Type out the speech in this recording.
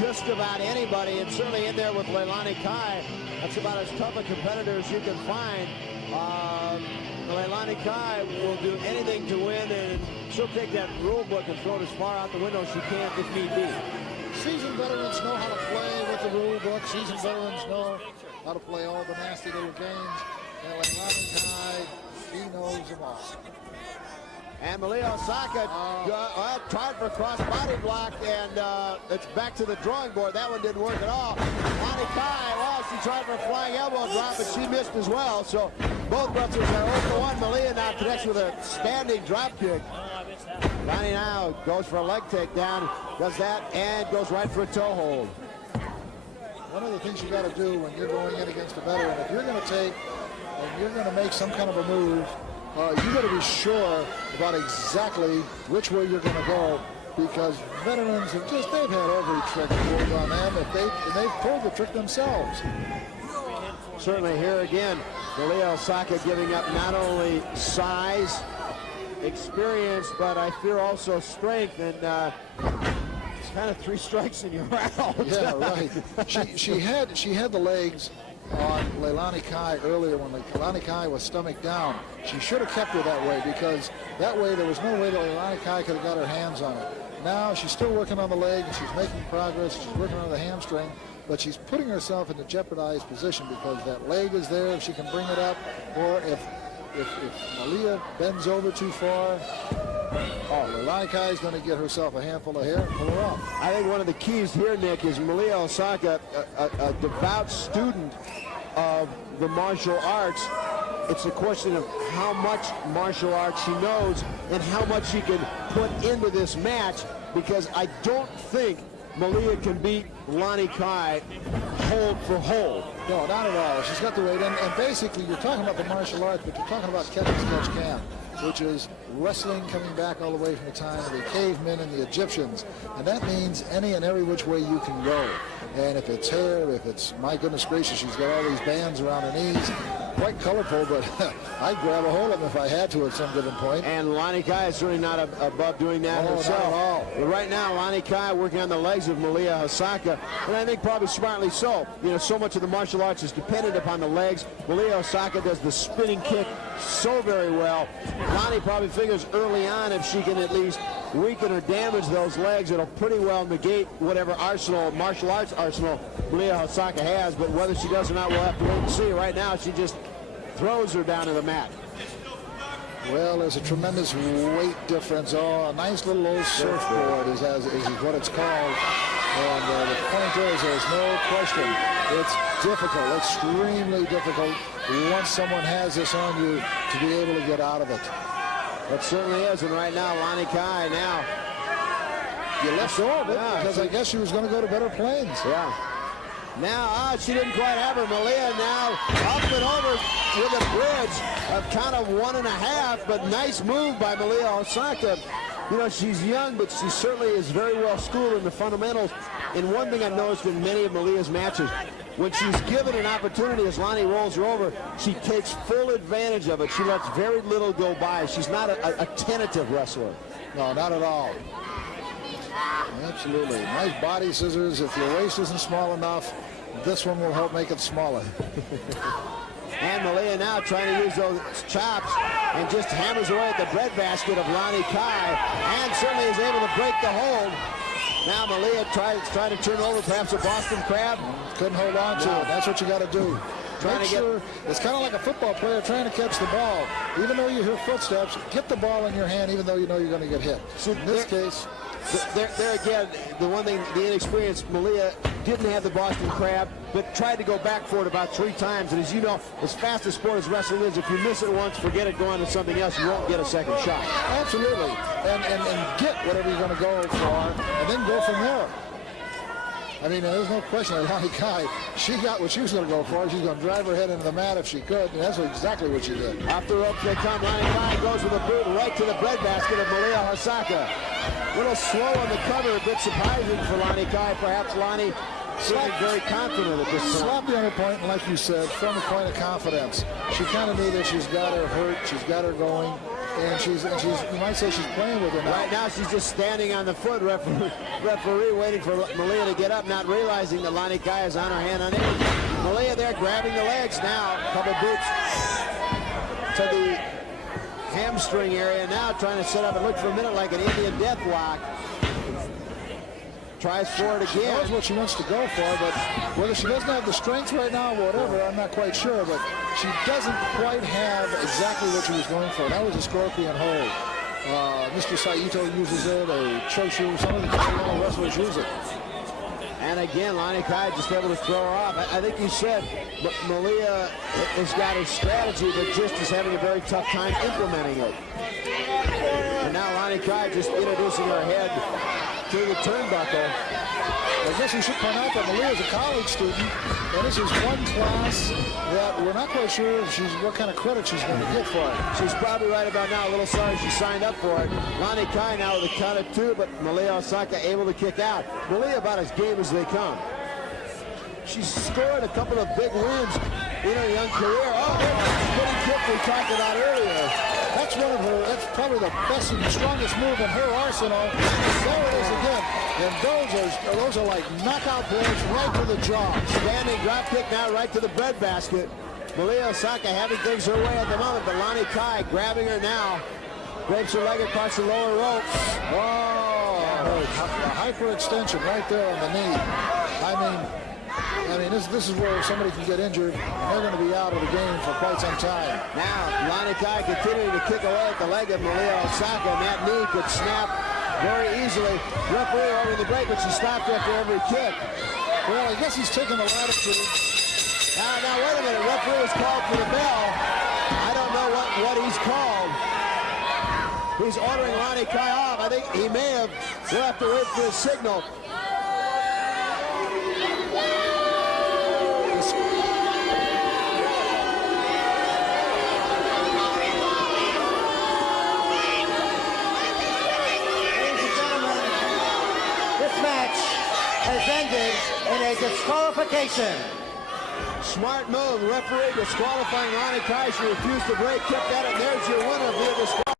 just about anybody, and certainly in there with Lelani Kai. That's about as tough a competitor as you can find. Lelani Kai will do anything to win, and she'll take that rule book and throw it as far out the window as she can if need be. Seasoned veterans know how to play with the rule book. Seasoned veterans know how to play all the nasty little games. And Lelani Kai, she knows them all. And Malia HOSAKA tried for a cross-body block, and it's back to the drawing board. That one didn't work at all. Lelani Kai, well, she tried for a flying elbow drop, but she missed as well. So both wrestlers are 0-1. Malia now connects with a standing drop kick. Lelani now goes for a leg takedown, does that, and goes right for a toe hold. One of the things you got to do when you're going in against a veteran, if you're going to take and you're going to make some kind of a move, you got to be sure about exactly which way you're going to go, because veterans have they've had every trick pulled on them. They've pulled the trick themselves. Certainly here again, Malia HOSAKA giving up not only size, experience, but I fear also strength, and it's kind of 3 strikes and you're out. Yeah, right. She had the legs on Lelani Kai earlier when Lelani Kai was stomach down. She should have kept her that way, because that way there was no way that Lelani Kai could have got her hands on it. Now she's still working on the leg, and she's making progress. She's working on the hamstring, but she's putting herself in a jeopardized position because that leg is there if she can bring it up, or if Malia bends over too far, Lelani Kai is going to get herself a handful of hair and pull her off. I think one of the keys here, Nick, is Malia HOSAKA, a devout student of the martial arts. It's a question of how much martial arts she knows and how much she can put into this match, because I don't think Malia can beat Lelani Kai hold for hold. No, not at all. She's got the weight. And basically, you're talking about the martial arts, but you're talking about catch as catch can, which is wrestling coming back all the way from the time of the cavemen and the Egyptians. And that means any and every which way you can go. And if it's hair, if it's, my goodness gracious, she's got all these bands around her knees. Quite colorful, but I'd grab a hold of them if I had to at some given point. And Lelani Kai is certainly not above doing that herself. Not at all. But right now, Lelani Kai working on the legs of Malia HOSAKA, and I think probably smartly so. You know, so much of the martial arts is dependent upon the legs. Malia HOSAKA does the spinning kick so very well. Lelani probably figures early on if she can at least weaken or damage those legs, it'll pretty well negate whatever arsenal, martial arts arsenal, Malia HOSAKA has. But whether she does or not, we'll have to wait and see. Right now, she just throws her down to the mat. Well, there's a tremendous weight difference. Oh, a nice little old surfboard is what it's called. And the point is, there's no question, it's difficult, extremely difficult, once someone has this on you, to be able to get out of it. It certainly is, and right now, Lelani Kai now. You left go of it, because I guess she was going to go to better planes. Yeah. Now, she didn't quite have her. Malia now up and over with a bridge of kind of 1.5, but nice move by Malia HOSAKA. You know, she's young, but she certainly is very well schooled in the fundamentals. And one thing I've noticed in many of Malia's matches, when she's given an opportunity as Lelani rolls her over, she takes full advantage of it. She lets very little go by. She's not a tentative wrestler. No, not at all. Absolutely. Nice body scissors. If your waist isn't small enough, this one will help make it smaller. And Malia now trying to use those chops and just hammers away at the breadbasket of Lelani Kai, and certainly is able to break the hold. Now Malia trying to turn over perhaps a Boston Crab. Couldn't hold on to it. That's what you got to do. Make sure it's kind of like a football player trying to catch the ball. Even though you hear footsteps, get the ball in your hand, even though you know you're going to get hit. So in this case, there again, the one thing, the inexperienced Malia didn't have the Boston Crab, but tried to go back for it about 3 times. And as you know, as fast as sport as wrestling is, if you miss it once, forget it, go on to something else, you won't get a second shot. Absolutely. And get whatever you're going to go for, and then go from there. I mean, there's no question that Lelani Kai, she got what she was going to go for. She's going to drive her head into the mat if she could, and that's exactly what she did. Off the ropes they come. Lelani Kai goes with a boot right to the breadbasket of Malia HOSAKA. A little slow on the cover, a bit surprising for Lelani Kai. Perhaps Lelani seeming very confident at this point. Sloppy on her point, and like you said, from a point of confidence. She kind of knew that she's got her hurt, she's got her going. and she's you might say she's playing with her now. Right now she's just standing on the foot. Referee waiting for Malia to get up, not realizing that Lelani Kai is on her hand unaided. Malia there grabbing the legs now. Couple boots to the hamstring area. Now trying to set up. It looked for a minute like an Indian death lock. Tries for it again. She knows what she wants to go for, but whether she doesn't have the strength right now or whatever, I'm not quite sure. But she doesn't quite have exactly what she was going for. That was a scorpion hold. Mr. Saito uses it, or Choshu, some of the wrestlers use it. And again, Lelani Kai just able to throw her off. I think you said Malia has got her strategy, but just is having a very tough time implementing it. And now Lelani Kai just introducing her head to the turnbuckle. I guess we should point out that Malia is a college student, and this is one class that we're not quite sure what kind of credit she's going to get for it. She's probably right about now, a little sorry she signed up for it. Lelani Kai now with a count of 2, but Malia HOSAKA able to kick out. Malia about as game as they come. She's scored a couple of big wins in her young career. Oh, there's a spinning kick we talked about earlier. That's probably the best and strongest move in her arsenal. There it is again. And those are like knockout blows right to the jaw. Standing drop kick now right to the breadbasket. Malia HOSAKA having things her way at the moment, but Lelani Kai grabbing her now. Grabs her leg across the lower rope. Oh, a hyperextension right there on the knee. I mean, this is where somebody can get injured, and they're going to be out of the game for quite some time. Now, Lelani Kai continuing to kick away at the leg of Malia HOSAKA, and that knee could snap very easily. Referee over the break, but she stopped after every kick. Well, I guess he's taking the latitude. Now, wait a minute. Referee was called for the bell. I don't know what he's called. He's ordering Lelani Kai off. I think he may have. We'll have to wait for his signal. Has ended in a disqualification. Smart move. Referee disqualifying Lelani Kai. She refused to break, kept at it. There's your winner via disqualification.